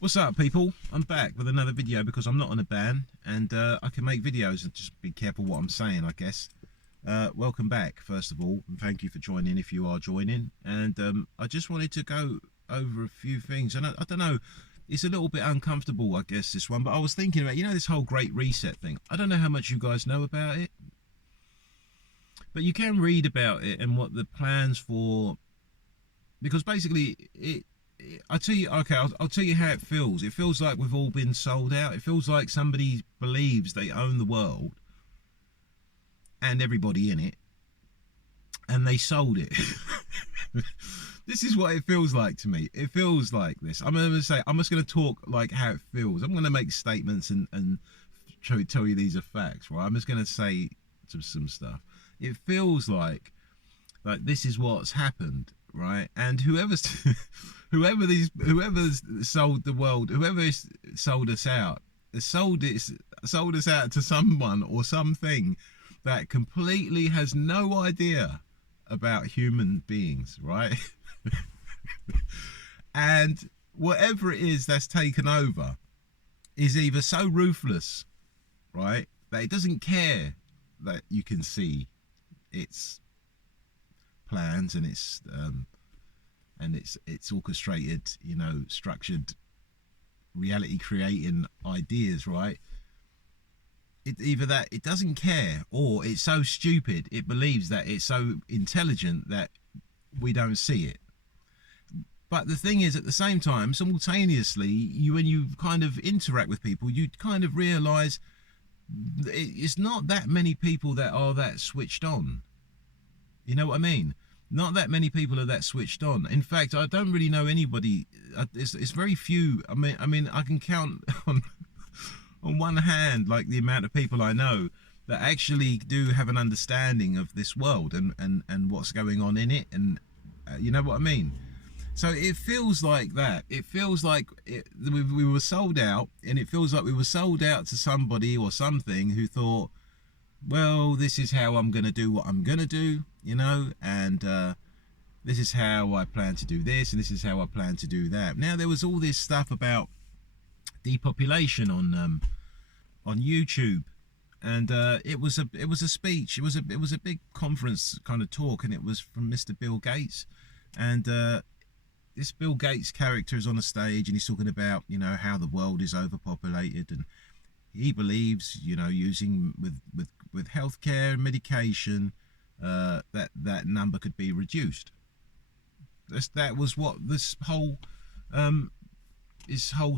What's up, people? I'm back with another video because I'm not on a ban and I can make videos and just be careful what I'm saying, I guess. Welcome back, first of all, and thank you for joining if you are joining. And I just wanted to go over a few things. And I don't know, it's a little bit uncomfortable, I guess, this one, but I was thinking about, this whole Great Reset thing. I don't know how much you guys know about it, but you can read about it and what the plans for, because basically I tell you, okay, I'll tell you how it feels. It feels like we've all been sold out. It feels like somebody believes they own the world and everybody in it, and they sold it. This is what it feels like to me. It feels like this. I'm going to say, I'm just going to talk like how it feels. I'm going to make statements and tell you these are facts, right? I'm just going to say some stuff. It feels like this is what's happened, right? And whoever's sold the world, whoever's sold us out, sold us out to someone or something that completely has no idea about human beings, right? And whatever it is that's taken over is either so ruthless, right, that it doesn't care that you can see its plans and its orchestrated, structured reality creating ideas, right? It either that it doesn't care, or it's so stupid it believes that it's so intelligent that we don't see it. But the thing is, at the same time, simultaneously, when you kind of interact with people, you kind of realize it's not that many people that are that switched on. You know what I mean? Not that many people are that switched on. In fact, I don't really know anybody. It's very few. I mean, I can count on one hand, like the amount of people I know that actually do have an understanding of this world and what's going on in it, and you know what I mean. So it feels like that. It feels like we were sold out, and it feels like we were sold out to somebody or something who thought, well, this is how I'm going to do what I'm going to do, and this is how I plan to do this, and this is how I plan to do that. Now, there was all this stuff about depopulation on YouTube, and it was a speech. It was a big conference kind of talk, and it was from Mr. Bill Gates, and this Bill Gates character is on a stage, and he's talking about how the world is overpopulated, and he believes using with healthcare and medication that number could be reduced. That was what this whole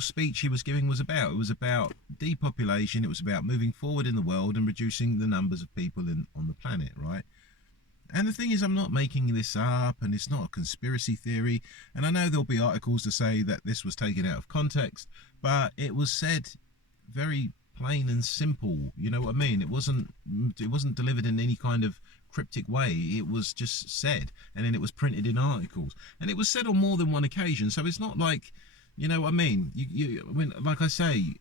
speech he was giving was about. It was about depopulation. It was about moving forward in the world and reducing the numbers of people on the planet, right? And the thing is, I'm not making this up, and it's not a conspiracy theory. And I know there'll be articles to say that this was taken out of context, but it was said very plain and simple. You know what I mean? It wasn't delivered in any kind of cryptic way. It was just said, and then it was printed in articles, and it was said on more than one occasion. So it's not like, you know what I mean? I mean, like I say,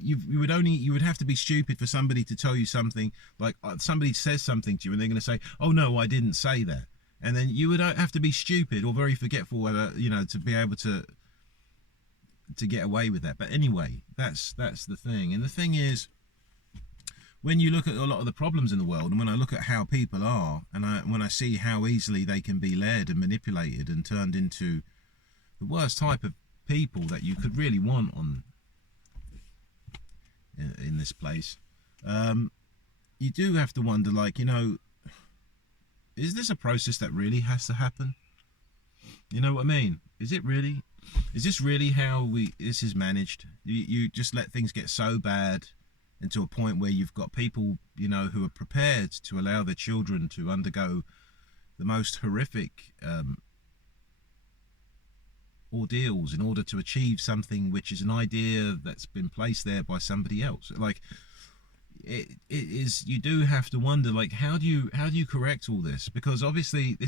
you would have to be stupid for somebody to tell you something. Like somebody says something to you, and they're going to say, "Oh no, I didn't say that," and then you would have to be stupid or very forgetful, to be able to get away with that. But anyway, that's the thing. And the thing is, when you look at a lot of the problems in the world, and when I look at how people are, and when I see how easily they can be led and manipulated and turned into the worst type of people that you could really want in this place, you do have to wonder, is this a process that really has to happen? You know what I mean? Is it really? Is this really how this is managed? You just let things get so bad, and to a point where you've got people, who are prepared to allow their children to undergo the most horrific ordeals in order to achieve something which is an idea that's been placed there by somebody else. It is, you do have to wonder, how do you correct all this? Because obviously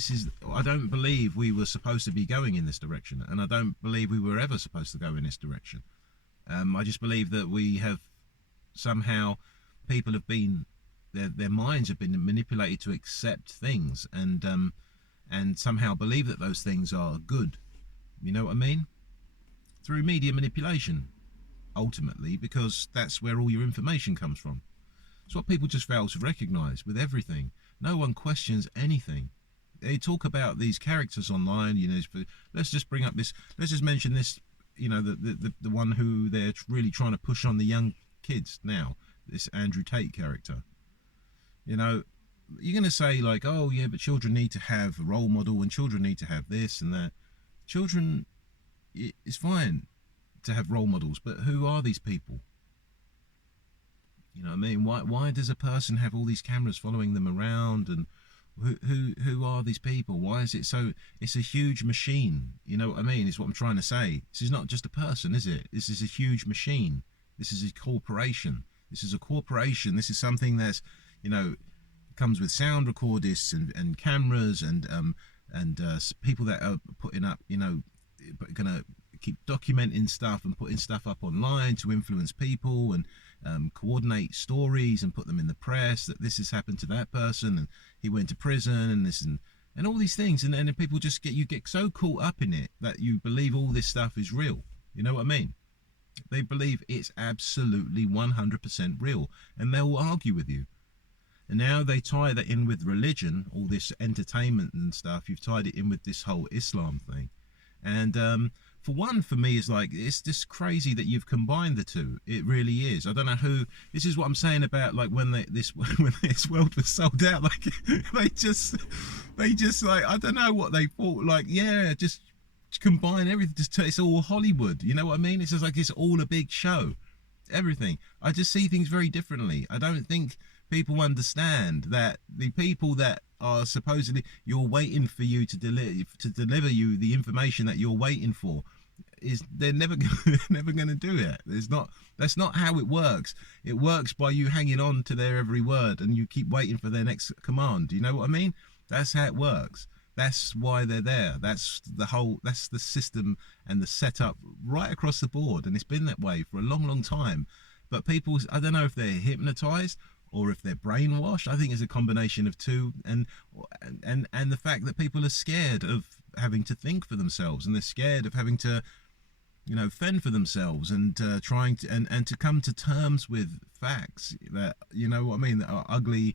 I don't believe we were supposed to be going in this direction, and I don't believe we were ever supposed to go in this direction. I just believe that we have somehow, people have been, their minds have been manipulated to accept things and somehow believe that those things are good. You know what I mean? through media manipulation, ultimately, because that's where all your information comes from. It's what people just fail to recognise with everything. No one questions anything. They talk about these characters online, you know. Let's just bring up this. Let's just mention this. You know, the one who they're really trying to push on the young kids now. This Andrew Tate character. You know, you're going to say like, oh yeah, but children need to have a role model, and children need to have this and that. Children, it's fine to have role models, but who are these people? You know what I mean? Why does a person have all these cameras following them around, and who are these people? Why is it so? It's a huge machine. You know what I mean? Is what I'm trying to say. This is not just a person, is it? This is a huge machine. This is a corporation. This is a corporation. This is something that's, you know, comes with sound recordists and cameras and people that are putting up, you know, gonna keep documenting stuff and putting stuff up online to influence people and coordinate stories and put them in the press that this has happened to that person and he went to prison and this and all these things, and then people just get so caught up in it that you believe all this stuff is real. You know what I mean? They believe it's absolutely 100% real, and they'll argue with you. And now they tie that in with religion, all this entertainment and stuff. You've tied it in with this whole Islam thing. And for one, for me, is like, it's just crazy that you've combined the two. It really is. I don't know who. This is what I'm saying about like when this world was sold out. Like they just like, I don't know what they thought. Like, yeah, just combine everything. Just it's all Hollywood. You know what I mean? It's just like it's all a big show. Everything. I just see things very differently. I don't think people understand that the people that are supposedly you're waiting for you to deliver you the information that you're waiting for is they're never going to do it. That's not how it works. It works by you hanging on to their every word and you keep waiting for their next command. You know what I mean? That's how it works. That's why they're there. That's the system and the setup right across the board, and it's been that way for a long time. But people, I don't know if they're hypnotized or if they're brainwashed. I think it's a combination of two, and the fact that people are scared of having to think for themselves, and they're scared of having to, you know, fend for themselves, and trying to and to come to terms with facts that, you know what I mean, that are ugly,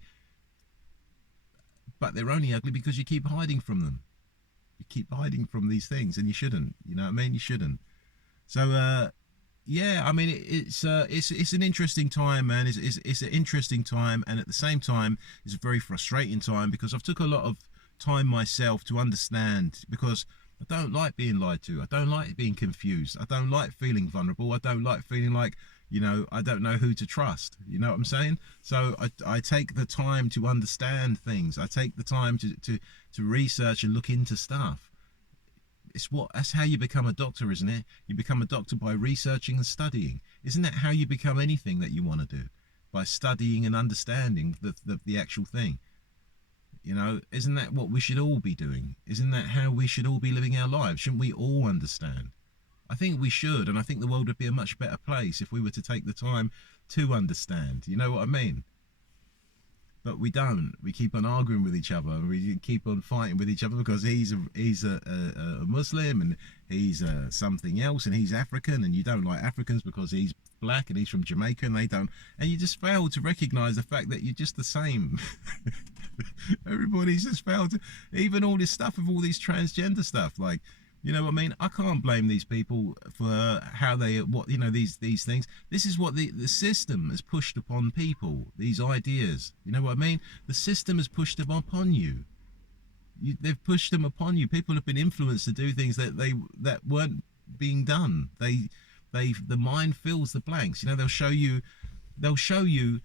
but they're only ugly because you keep hiding from them. You keep hiding from these things, and you shouldn't. You know what I mean? You shouldn't. So yeah, I mean, it's an interesting time, man. It's an interesting time, and at the same time, it's a very frustrating time because I've took a lot of time myself to understand, because I don't like being lied to. I don't like being confused. I don't like feeling vulnerable. I don't like feeling like, you know, I don't know who to trust. You know what I'm saying? So I take the time to understand things. I take the time to research and look into stuff. That's how you become a doctor, isn't it? You become a doctor by researching and studying. Isn't that how you become anything that you want to do? By studying and understanding the actual thing. You know, isn't that what we should all be doing? Isn't that how we should all be living our lives? Shouldn't we all understand? I think we should, and I think the world would be a much better place if we were to take the time to understand. You know what I mean? But we don't. We keep on arguing with each other. We keep on fighting with each other because he's a Muslim and he's something else, and he's African, and you don't like Africans because he's black and he's from Jamaica and they don't. And you just fail to recognise the fact that you're just the same. Everybody's just failed to, even all this stuff with all these transgender stuff, like, you know what I mean? I can't blame these people for how they, what, you know, these things. This is what the system has pushed upon people, these ideas. You know what I mean? The system has pushed them upon you. They've pushed them upon you. People have been influenced to do things that weren't being done. The mind fills the blanks. You know, they'll show you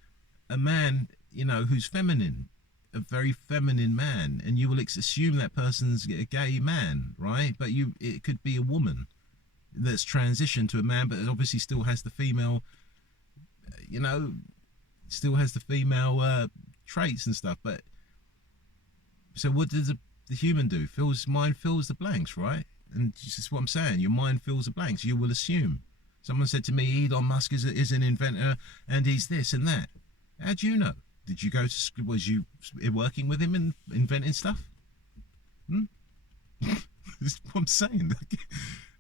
a man, you know, who's feminine, a very feminine man, and you will assume that person's a gay man, right? But it could be a woman that's transitioned to a man, but it obviously still has the female, you know, still has the female traits and stuff. But so what does the human do? Mind fills the blanks, right? And this is what I'm saying. Your mind fills the blanks. You will assume. Someone said to me, Elon Musk is an inventor and he's this and that. How do you know? Did you go to, was you working with him and inventing stuff? This is what I'm saying.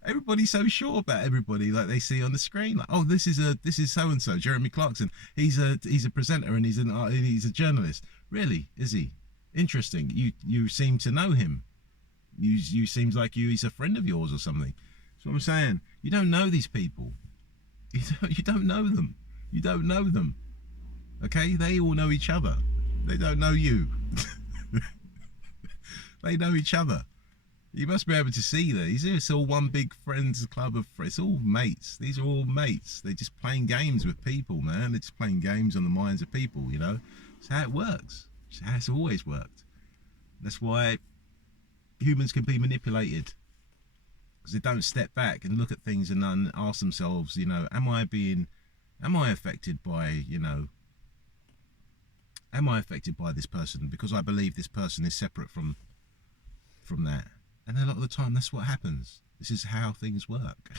Everybody's so sure about everybody, like they see on the screen. Like, oh, this is so and so, Jeremy Clarkson. He's a presenter and he's a journalist. Really, is he? Interesting. You seem to know him. You seems like he's a friend of yours or something. That's what I'm saying. You don't know these people. You don't know them. You don't know them. Okay, they all know each other. They don't know you. They know each other. You must be able to see these. It's all one big friends club of friends. It's all mates. These are all mates. They're just playing games with people, man. They're just playing games on the minds of people, you know. That's how it works. It's how it's always worked. That's why humans can be manipulated, because they don't step back and look at things and ask themselves, you know, am I affected by, you know, am I affected by this person because I believe this person is separate from that? And a lot of the time, that's what happens. This is how things work.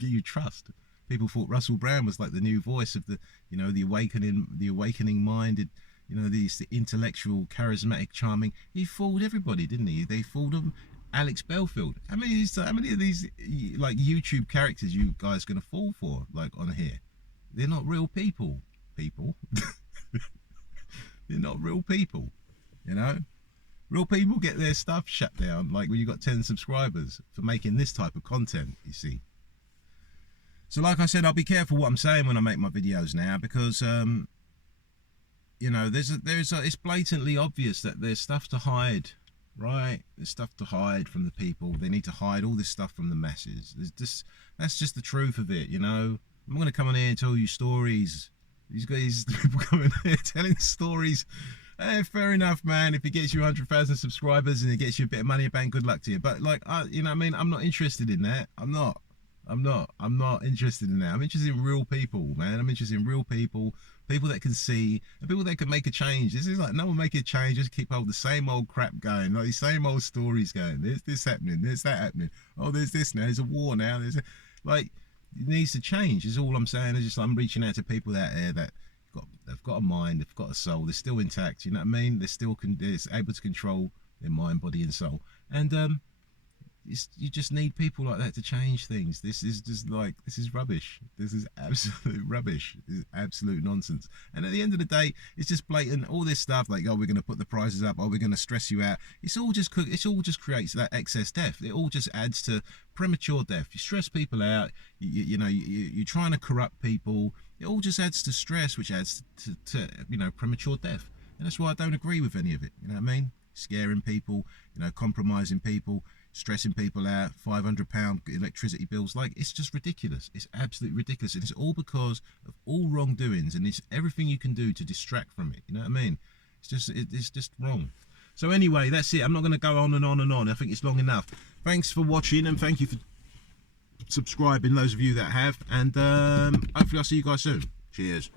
you trust. People thought Russell Brand was like the new voice of the, you know, the awakening minded, you know, the intellectual, charismatic, charming. He fooled everybody, didn't he? They fooled him. Alex Belfield. How many of these like YouTube characters you guys gonna fall for, like, on here? They're not real people. They're not real people, you know. Real people get their stuff shut down, like when you got 10 subscribers for making this type of content, you see. So like I said, I'll be careful what I'm saying when I make my videos now, because you know, it's blatantly obvious that there's stuff to hide, right? There's stuff to hide from the people. They need to hide all this stuff from the masses. That's just the truth of it, you know. I'm going to come on here and tell you stories. These guys, people coming here telling stories. Fair enough, man. If it gets you 100,000 subscribers and it gets you a bit of money in the bank, good luck to you. But like, you know what I mean? I'm not interested in that. I'm not interested in that. I'm interested in real people, man. I'm interested in real people, people that can see, and people that can make a change. This is like, no one make a change, just keep hold the same old crap going, like the same old stories going. There's this happening, there's that happening. Oh, there's this now, there's a war now. Like, it needs to change, is all I'm saying. It's just, I'm reaching out to people out there that they've got a mind, they've got a soul, they're still intact, you know what I mean? They're able to control their mind, body and soul. And you just need people like that to change things. This is rubbish. This is absolute rubbish. This is absolute nonsense. And at the end of the day, it's just blatant. All this stuff like, oh, we're going to put the prices up, oh, we're going to stress you out. It all just creates that excess death. It all just adds to premature death. You stress people out. You know, you're trying to corrupt people. It all just adds to stress, which adds to you know, premature death. And that's why I don't agree with any of it. You know what I mean? Scaring people, you know, compromising people, stressing people out, £500 electricity bills. Like, it's just ridiculous. It's absolutely ridiculous. And it's all because of all wrongdoings, and it's everything you can do to distract from it. You know what I mean? It's just wrong. So anyway, that's it. I'm not going to go on and on and on. I think it's long enough. Thanks for watching, and thank you for subscribing, those of you that have. And hopefully I'll see you guys soon. Cheers.